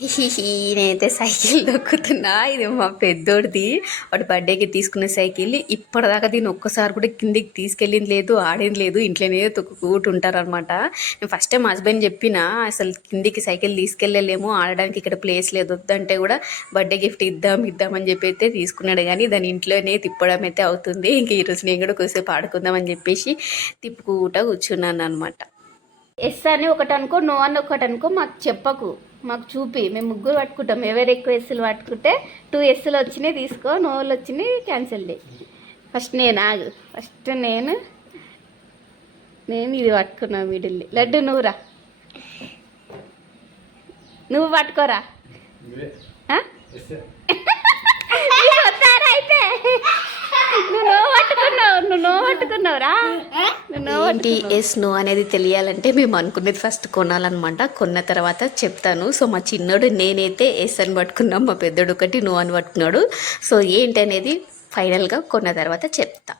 నేనైతే సైకిల్ దొక్కుతున్నా. ఇది మా పెద్దోడిది. వాడు బర్త్డేకి తీసుకున్న సైకిల్. ఇప్పటిదాకా దీన్ని ఒక్కసారి కూడా కిందికి తీసుకెళ్ళింది లేదు, ఆడింది లేదు. ఇంట్లోనే తొక్కుకుంటుంటారనమాట. నేను ఫస్ట్ టైం మా హస్బెండ్ చెప్పిన అసలు కిందికి సైకిల్ తీసుకెళ్ళలేము, ఆడడానికి ఇక్కడ ప్లేస్ లేదు, వద్దంటే కూడా బర్త్డే గిఫ్ట్ ఇద్దామని చెప్పి అయితే తీసుకున్నాడు. కానీ దాని ఇంట్లోనే తిప్పడం అయితే అవుతుంది. ఇంక ఈరోజు నేను కూడా కొద్దిసేపు ఆడుకుందామని చెప్పేసి తిప్పుకుంటా కూర్చున్నాను అనమాట. ఎస్ అని ఒకటి అనుకో, నో అని ఒకటి అనుకో, మాకు చెప్పకు, మాకు చూపి. మేము ముగ్గురు పట్టుకుంటాం. ఎవరు ఎక్కువ ఎస్సులు పట్టుకుంటే 2 ఎస్సులు వచ్చినాయి తీసుకో, నోలు వచ్చినాయి క్యాన్సిల్ చేయి. ఫస్ట్ నేను ఇది పట్టుకున్నా మిడిల్ని. లడ్డు నువ్వురా, నువ్వు పట్టుకోరా. అయితే ఏంటి ఎస్ నో అనేది తెలియాలంటే మేము అనుకునేది ఫస్ట్ కొనాలన్నమాట. కొన్న తర్వాత చెప్తాను. సో మా చిన్నోడు నేనైతే ఎస్ అని పట్టుకున్నాం, మా పెద్దోడు ఒకటి నో అని పట్టుకున్నాడు. సో ఏంటి అనేది ఫైనల్గా కొన్న తర్వాత చెప్తా.